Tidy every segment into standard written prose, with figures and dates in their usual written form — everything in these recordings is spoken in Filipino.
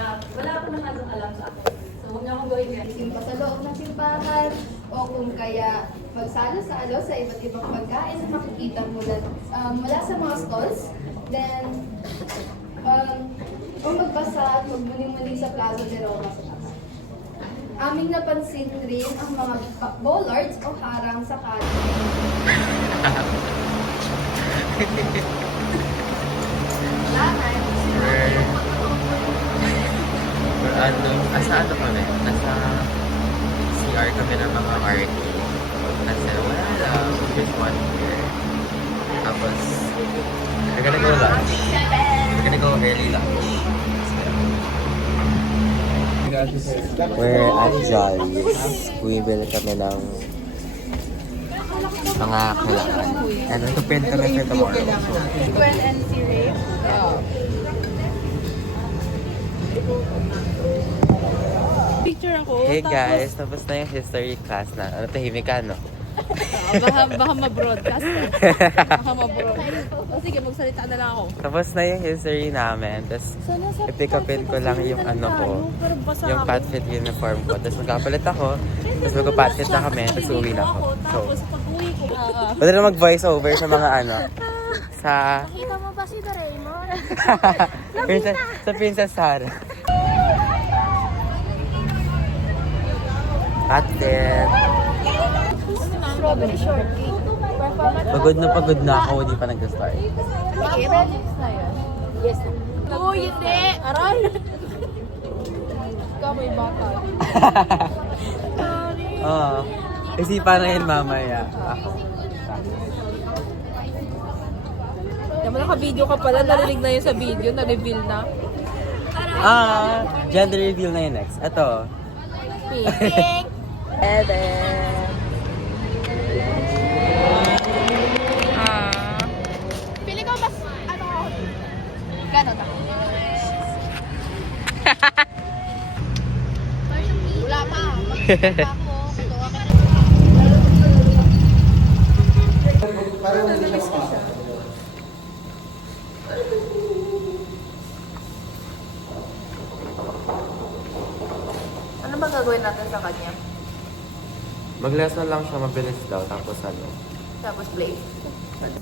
na wala po masyadong alam sa akin. So, huwag niyo akong gawin yan. Simpa sa loob ng simbahan o kung kaya magsalo-salo sa iba't ibang pagkain na makikita mula sa mga stalls. Then, o magbasa at magmuni-muni sa Plaza de Roma sa tapat. Aming napansin rin ang mga bollards o harang sa kalye. Asa ano kami? Nasa CR kami ng mga RT. Kasi wala lang. Just one here. Tapos, we're gonna go lunch. We're gonna go early lunch. We're at Jolly's. Bumibili kami ng mga kailangan. And nagpa-print kami for tomorrow. Gwen and si Ray. Picture ako. Hey guys, tapos na yung history class na. Ano, tahimik ka, no? Baka ma-broadcast. Baka ma-broadcast. O sige, magsalita na lang ako. Tapos na yung history namin. Tapos, i-pick upin ko lang yung ano ko. Yung patfit uniform ko. Tapos magkapalit ako. Tapos magpapatfit na kami. Tapos uwi na ako. So, Pag-uwi ko. pwede na mag-voice over sa mga ano. Sa... Nakita mo ba si Doraemon? sa Princess Sarah. Patfit. Strawberry shortcake. Pagod na ako. Hindi pa nag-start. Credits na yun. Yes. Oo, hindi. Aray! Ikaw may bata. Oo. Isipan na yun mamaya. Ako. Naman naka-video ka pala. Narinig na yun sa video. Na-reveal na. Gender reveal na yun next. Ito. Pink. Pili ko mas, ano, gano'n na. Wala pa. Ano ba gagawin natin sa kanya? Mag-lesson lang siya, mabilis daw. Tapos ano? Tapos play. Ano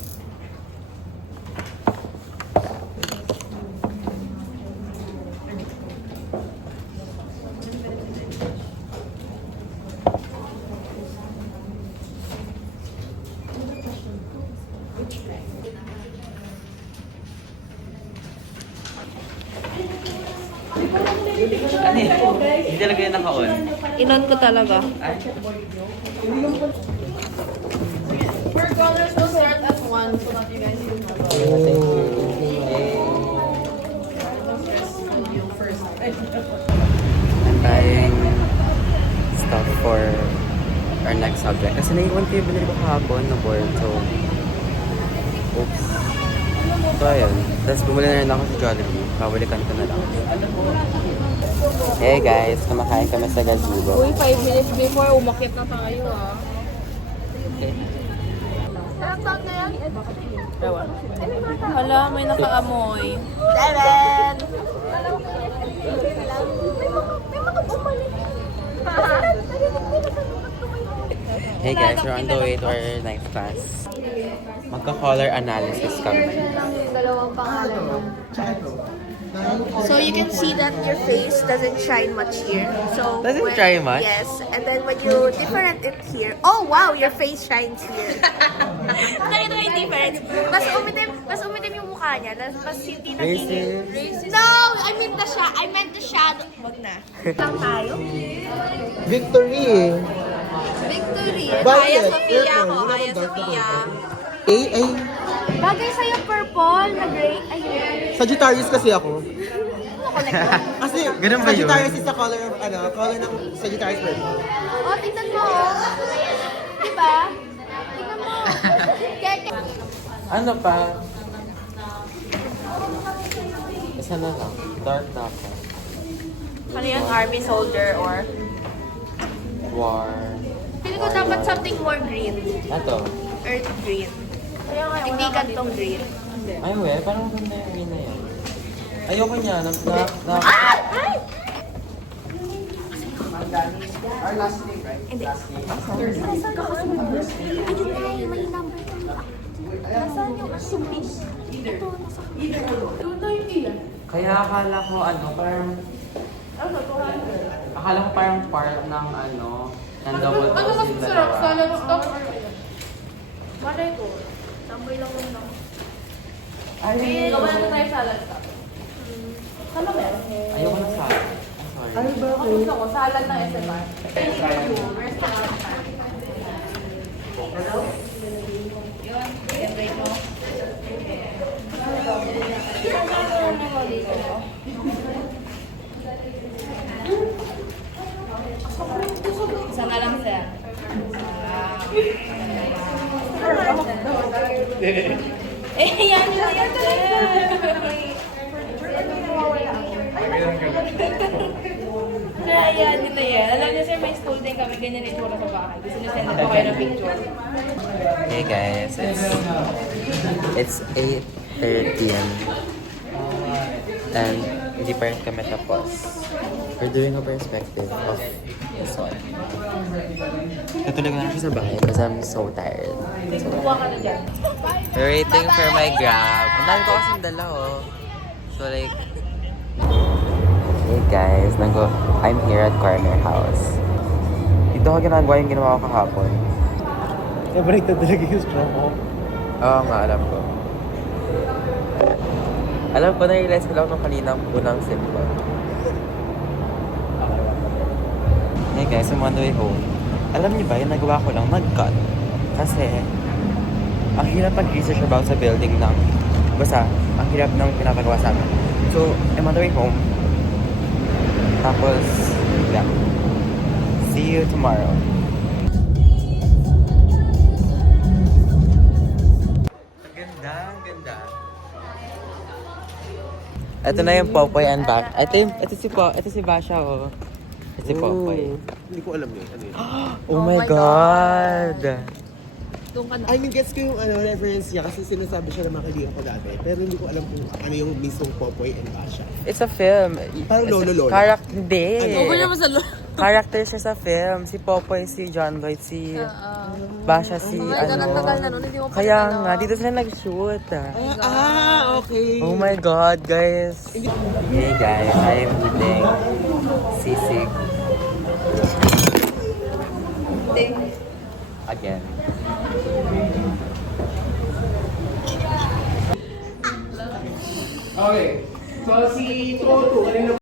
yun? Hindi talaga yun naka-on. Inon ko talaga. Ay. Four colors will start as one so that you guys can have I'm buying stuff for our next subject. Kasi naiwan ko yung binili ko kahapon na board. So, oops. So, ayun. Tapos bumili na rin ako sa Jollibee. Babalikan ko na lang. Hey guys, kumakain kami sa gazebo. Uy, 5 minutes before, umakyat na tayo ah. Sarap sound na yan? Ewan. Hala, may nakaamoy. 7! May mga bumalik. Hey guys, we're on the way to our ninth class. Magka-color analysis kami. Dalawang pangalan mo. So you can see that your face doesn't shine much here. So Doesn't shine much? Yes, and then when you different it here, oh wow, your face shines here. Ganito yung difference. Mas umitim yung mukha niya. Mas hindi naging Racist. No, I meant the shadow. Wag na. Lang tayo. Victory! Victory. Violet, Sophia purple. ko. Wala Aya bang dark Sophia. Ay, Bagay sa'yo purple na gray. Ayun. Sagittarius kasi ako. Kasi Ganun ba yun? Sagittarius is the color of, color ng Sagittarius bird. Oh, tingnan mo. Diba? Tingnan mo. Ano pa? Isa na lang. Dark na ako. Ano yan? Army soldier or? War. Feeling ko dapat something more green. Ito. Earth green. Hindi gantong green. Ay, we. Parang maganda yung green na yan. Ayoko niya. Ay! Our last name, right? Hindi. Last name. Nasaan ka kasi ayun na eh, may number ka. Nasaan yung asumis? Ito, nasa Kaya akala ko parang... Akala ko parang part ng ng double Ano mas yung sarap? dalawa. Salad stock? Malay ko. Tambay lang mo lang. Ay, Gawa na tayo salad stock. Tama ba yan? ayoko na sa akin. I'm sorry. Ako gusto ko, salad ng SMR. Isa na lang siya. Eh, yan yun yan Kaya nila yan. Alam niyo sir, may school din kami, ganyan yung itsura sa bahay. Gusto niyo send ko kayo ng picture. Hey guys, it's 8:30 and hindi pa rin kami tapos. We're doing a perspective of this one. Katulog na ako sa bahay because I'm so tired. Kuha ka na dyan. We're waiting for my Grab. Ang dami ko kasing dala So like, hey guys, I'm here at Corner House. Dito ko ginagawa yung ginawa ko kahapon. Favorite na talaga yung straw ko. Oo nga, alam ko. Alam ko, na-realize ko lang nung kaninang unang sip ko. Hey guys, I'm on the way home. Alam niyo ba, yung nagawa ko lang, nag-cut. Kasi, ang hirap mag-research about sa building ng basta, ang hirap ng pinapagawa sa amin. So, I'm on the way home. Tapos, yeah. See you tomorrow. Ganda, ganda. Ito na yung Popoy and back. Ito si Basha, oh. Ito si Popoy. Hindi ko alam yun. Ano yun? Oh my God! Doon ka na. I mean, gets ko yung reference niya kasi sinasabi siya na makalihan ko dati. Pero hindi ko alam kung ano yung mismong Popoy and Basha. It's a film. Parang lolo-lolo. Hindi. Okay naman sa loob. Character siya sa film. Si Popoy, si John Lloyd, si Basha, si tagal na nun, hindi mo pa Kaya rin nga, dito sila nag-shoot. Okay. Oh my God, guys. Hey guys, I am eating sisig. Again. Okay. So si Toto, kanina